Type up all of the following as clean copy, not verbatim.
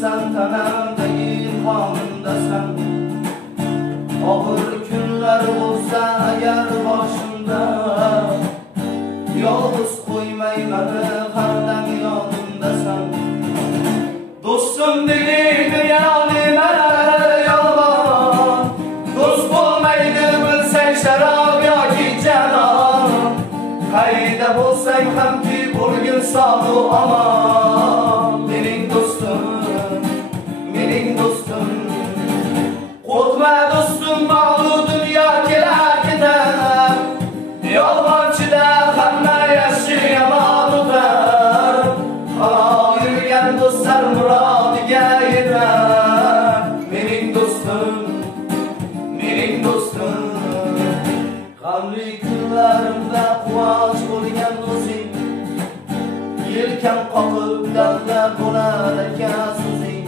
sen tanamda ilhamımdasan. Ağır günler olsa eğer başımda, yalnız koymay beni hardam yanımdasan. Dostum dedi dünyani mene yalan, dost olmaydı bilsen şarab yoki canan. Qayda bo'lsang ham ki bo'lgin sog' aman. Mening do'stim, mening do'stim. Qo'rqma do'stim, mag'lub dunyo kelar ketar. Yolg'onchida hamma yaxshi yomon o'tar. Halol yurgan do'stlar murodiga yetar. Mening do'stim, mening do'stim. G'amli kunlarimda quvonch bo'lgan o'zing, yelkam qoqib dalda bo'lar ekan so'zing.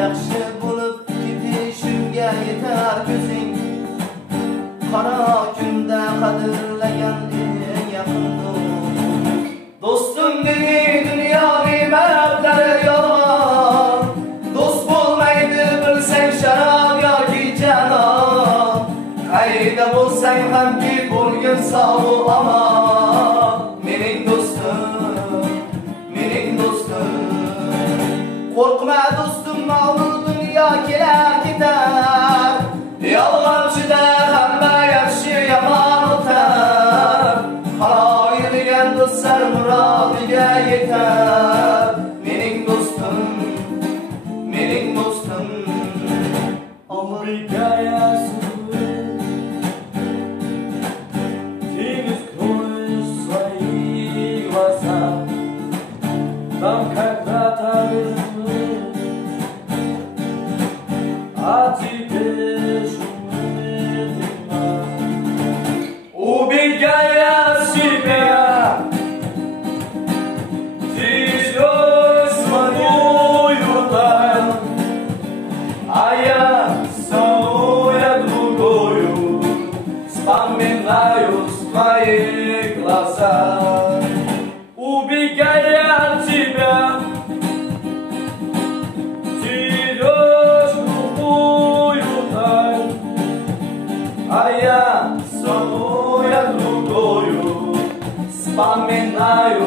Yaxshi bo'lib ketishimga yetar ko'zing. Qora kunda qadrlagan eng yaqin do'st. Do'stim mening dunyoning mardlari yolg'on, do'st bo'lmaydi bilsang sharob yoki janon. Qayda bo'lsang ham ki bo'lgin sog' aman. Mening do'stim, mening do'stim. Qo'rqma do'stim, mag'lub dunyo kelar ketar. Yolg'onchida hamma yaxshi yomon o'tar. Halol yurgan do'stlar murodiga yetar. Mening do'stim, mening do'stim. Там когда-то верну, а теперь шумно. Убегая от себя, ты идешь в свою даль, а я самую другую вспоминаю твои глаза. Убегая от тебя, ты идешь в другую даль, а я самую другую вспоминаю